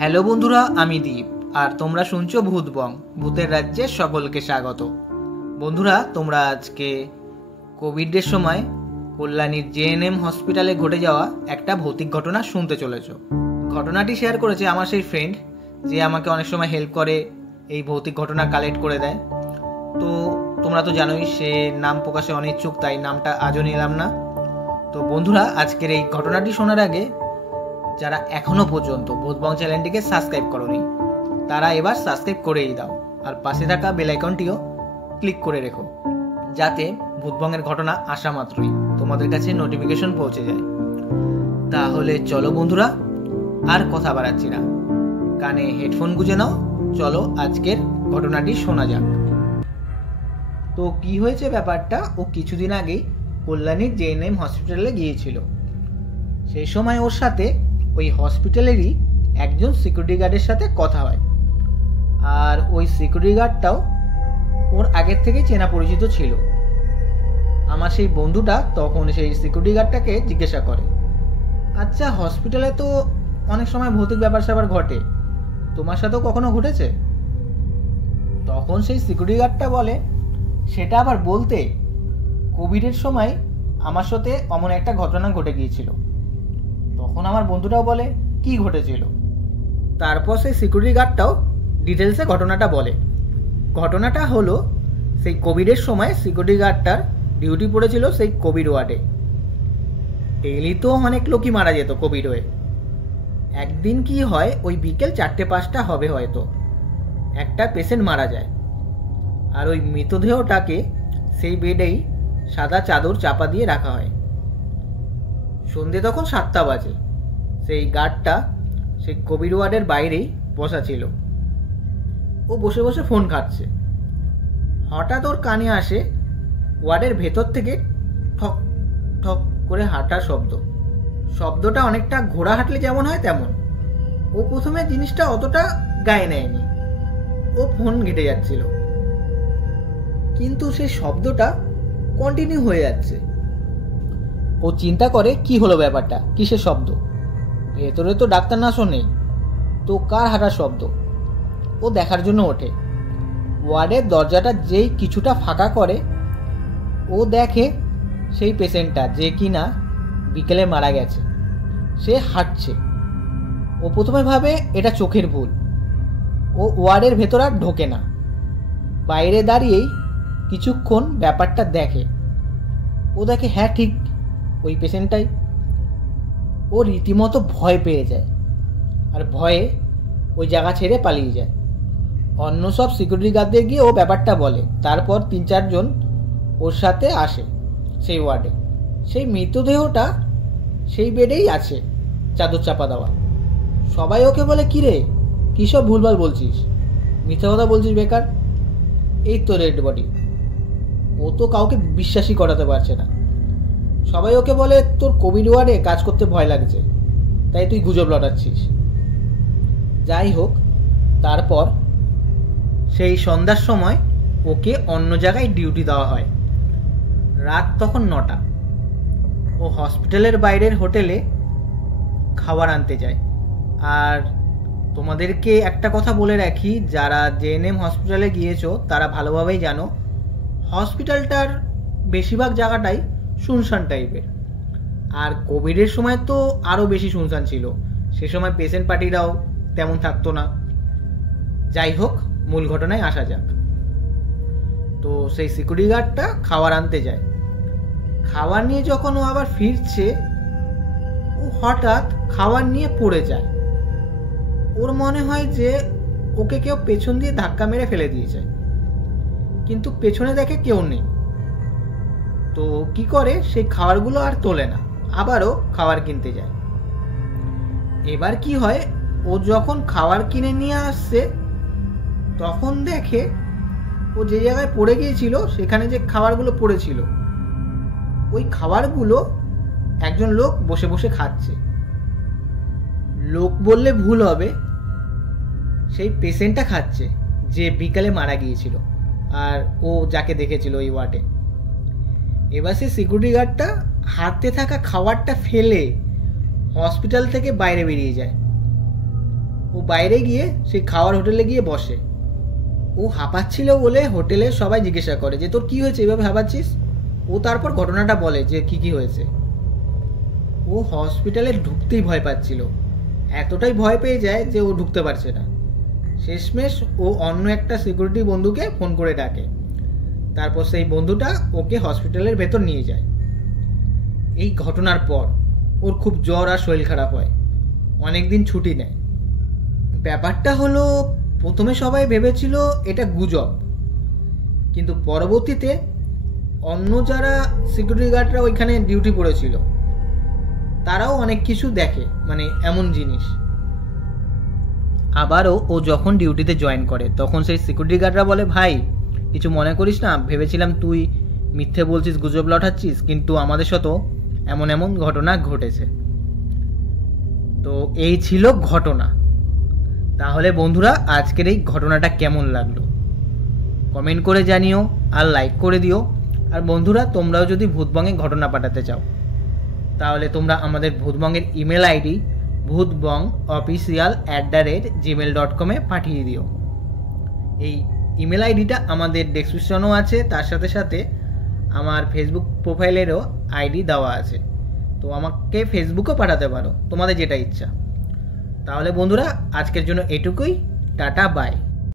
Hello বন্ধুরা, আমি দীপ আর তোমরা শুনছো ভূতবং, ভূতের রাজ্যে সকলকে স্বাগত। বন্ধুরা, তোমরা আজকে কোভিডের সময় কল্যাণীর জেএনএম হসপিটালে ঘটে যাওয়া একটা ভৌতিক ঘটনা শুনতে চলেছো। ঘটনাটি শেয়ার করেছে আমার সেই ফ্রেন্ড, যে আমাকে অনেক সময় হেল্প করে, এই ভৌতিক ঘটনা কালেক্ট করে দেয়। তো তোমরা তো জানোই সে নাম প্রকাশে অনিচ্ছুক, তাই নামটা আজও নিলাম না। তো বন্ধুরা, আজকের এই ঘটনাটি শোনার আগে যারা এখনো পর্যন্ত ভূতবং চ্যানেলটিকে সাবস্ক্রাইব করোনি তারা এবার সাবস্ক্রাইব করেই দাও, আর পাশে থাকা বেল আইকনটিও ক্লিক করে রেখো, যাতে ভূতবংয়ের ঘটনা আসা মাত্রই তোমাদের কাছে নোটিফিকেশন পৌঁছে যায়। তাহলে চলো বন্ধুরা, আর কথা বাড়াচ্ছি না, কানে হেডফোন গুঁজে নাও, চলো আজকের ঘটনাটি শোনা যাক। তো কি হয়েছে ব্যাপারটা, ও কিছুদিন আগেই কল্যাণীর জেএনএম হসপিটালে গিয়েছিল। সেই সময় ওর সাথে ওই হসপিটালেরই একজন সিকিউরিটি গার্ডের সাথে কথা হয়, আর ওই সিকিউরিটি গার্ডটাও ওর আগের থেকেই চেনা পরিচিত ছিল। আমার সেই বন্ধুটা তখন সেই সিকিউরিটি গার্ডটাকে জিজ্ঞাসা করে, আচ্ছা হসপিটালে তো অনেক সময় ভৌতিক ব্যাপার স্যাপার ঘটে, তোমার সাথেও কখনো ঘটেছে? তখন সেই সিকিউরিটি গার্ডটা বলে, সেটা আবার বলতে, কোভিডের সময় আমার সাথে অমন একটা ঘটনা ঘটে গিয়েছিল। তখন আমার বন্ধুটাও বলে, কি ঘটেছিল? তারপর সেই সিকিউরিটি গার্ডটাও ডিটেলসে ঘটনাটা বলে। ঘটনাটা হলো, সেই কোভিডের সময় সিকিউরিটি গার্ডটার ডিউটি পড়েছিল সেই কোভিড ওয়ার্ডে। ডেইলি তো অনেক লোকই মারা যেত কোভিড হয়ে। একদিন কি হয়, ওই বিকেল 4-5টা হবে হয়তো, একটা পেশেন্ট মারা যায়, আর ওই মৃতদেহটাকে সেই বেডেই সাদা চাদর চাপা দিয়ে রাখা হয়। সন্ধে তখন 7টা বাজে। সেই গার্ডটা সেই কোভিড ওয়ার্ডের বাইরেই বসা ছিল। ও বসে বসে ফোন ঘাঁটছে। হঠাৎ ওর কানে আসে ওয়ার্ডের ভেতর থেকে ঠক ঠক করে হাঁটার শব্দ। শব্দটা অনেকটা ঘোড়া হাঁটলে যেমন হয় তেমন। ও প্রথমে জিনিসটা অতটা গায়ে নেয়নি, ও ফোন ঘেঁটে যাচ্ছিল, কিন্তু সেই শব্দটা কন্টিনিউ হয়ে যাচ্ছে। ও চিন্তা করে কি হলো ব্যাপারটা, কিসের শব্দ, ভেতরে তো ডাক্তার নার্সও নেই, তো কার হাঁটার শব্দ? ও দেখার জন্য ওঠে। ওয়ার্ডের দরজাটা যেই কিছুটা ফাঁকা করে, ও দেখে সেই পেশেন্টটা, যে কিনা বিকেলে মারা গেছে, সে হাঁটছে। ও প্রথমে ভাবে এটা চোখের ভুল। ও ওয়ার্ডের ভেতর আর ঢোকে না, বাইরে দাঁড়িয়েই কিছুক্ষণ ব্যাপারটা দেখে। ও দেখে হ্যাঁ ঠিক ওই পেশেন্টটাই। ও রীতিমতো ভয় পেয়ে যায়, আর ভয়ে ওই জায়গা ছেড়ে পালিয়ে যায়। অন্য সব সিকিউরিটি গার্ডদের গিয়ে ও ব্যাপারটা বলে। তারপর 3-4 জন ওর সাথে আসে সেই ওয়ার্ডে। সেই মৃতদেহটা সেই বেডেই আছে, চাদর চাপা দেওয়া। সবাই ওকে বলে, কী রে, কী সব ভুলভাল বলছিস, মিথ্যা কথা বলছিস বেকার, এই তো ডেড বডি। ও তো কাউকে বিশ্বাসই করাতে পারছে না। সবাই ওকে বলে, তোর কোভিড ওয়ার্ডে কাজ করতে ভয় লাগছে, তাই তুই গুজব লটাচ্ছিস। যাই হোক, তারপর সেই সন্ধ্যার সময় ওকে অন্য জায়গায় ডিউটি দেওয়া হয়। রাত তখন 9টা। ও হসপিটালের বাইরের হোটেলে খাবার আনতে যায়। আর তোমাদেরকে একটা কথা বলে রাখি, যারা জেএনএম হসপিটালে গিয়েছো তারা ভালোভাবেই জানো, হসপিটালটার বেশিরভাগ জায়গাটাই শুনশান টাইপের। আর কোভিডের সময় তো আরও বেশি শুনশান ছিল, সে সময় পেশেন্ট পার্টিরাও তেমন থাকতো না। যাই হোক, মূল ঘটনায় আসা যাক। তো সেই সিকিউরিটি গার্ডটা খাবার আনতে যায়। খাবার নিয়ে যখন ও আবার ফিরছে, ও হঠাৎ খাবার নিয়ে পড়ে যায়। ওর মনে হয় যে ওকে কেউ পেছন দিয়ে ধাক্কা মেরে ফেলে দিয়েছে, কিন্তু পেছনে দেখে কেউ নেই। তো কি করে, সেই খাবারগুলো আর তোলে না, আবারও খাবার কিনতে যায়। এবার কি হয়, ও যখন খাবার কিনে নিয়ে আসছে, তখন দেখে ও যে জায়গায় পড়ে গিয়েছিল সেখানে যে খাবারগুলো পড়েছিল, ওই খাবারগুলো একজন লোক বসে বসে খাচ্ছে। লোক বললে ভুল হবে, সেই পেশেন্টটা খাচ্ছে যে বিকালে মারা গিয়েছিল, আর ও যাকে দেখেছিল ওই ওয়ার্ডে। এবার সে সিকিউরিটি গার্ডটা হাতে থাকা খাবারটা ফেলে হসপিটাল থেকে বাইরে বেরিয়ে যায়। ও বাইরে গিয়ে সেই খাওয়ার হোটেলে গিয়ে বসে। ও হাঁপাচ্ছিল বলে হোটেলে সবাই জিজ্ঞাসা করে যে তোর কী হয়েছে, এইভাবে হাঁপাচ্ছিস? ও তারপর ঘটনাটা বলে যে কী হয়েছে। ও হসপিটালে ঢুকতেই ভয় পাচ্ছিল, এতটাই ভয় পেয়ে যায় যে ও ঢুকতে পারছে না। শেষমেশ ও অন্য একটা সিকিউরিটি বন্ধুকে ফোন করে ডাকে। তারপর সেই বন্ধুটা ওকে হসপিটালের ভেতর নিয়ে যায়। এই ঘটনার পর ওর খুব জ্বর আর শরীর খারাপ হয়, অনেক দিন ছুটি নেয়। ব্যাপারটা হলো, প্রথমে সবাই ভেবেছিল এটা গুজব, কিন্তু পরবর্তীতে অন্য যারা সিকিউরিটি গার্ডরা ওইখানে ডিউটি পড়েছিল তারাও অনেক কিছু দেখে, মানে এমন জিনিস। আবারও ও যখন ডিউটিতে জয়েন করে তখন সেই সিকিউরিটি গার্ডরা বলে, ভাই কিছু মনে করিস না, ভেবেছিলাম তুই মিথ্যে বলছিস, গুজব লটাচ্ছিস, কিন্তু আমাদের সাথেও এমন এমন ঘটনা ঘটেছে। তো এই ছিল ঘটনা। তাহলে বন্ধুরা, আজকের এই ঘটনাটা কেমন লাগলো কমেন্ট করে জানিও আর লাইক করে দিও। আর বন্ধুরা, তোমরাও যদি ভূতবঙ্গে ঘটনা পাঠাতে চাও তাহলে তোমরা আমাদের ভূতবঙ্গের ইমেল আইডি bhutbongofficial@gmail.com পাঠিয়ে দিও। এই ইমেল আইডিটা আমাদের ডেসক্রিপশনও আছে, তার সাথে সাথে আমার ফেসবুক প্রোফাইলেরও আইডি দেওয়া আছে, তো আমাকে ফেসবুকও পাঠাতে পারো, তোমাদের যেটা ইচ্ছা। তাহলে বন্ধুরা, আজকের জন্য এটুকুই। Tata, by.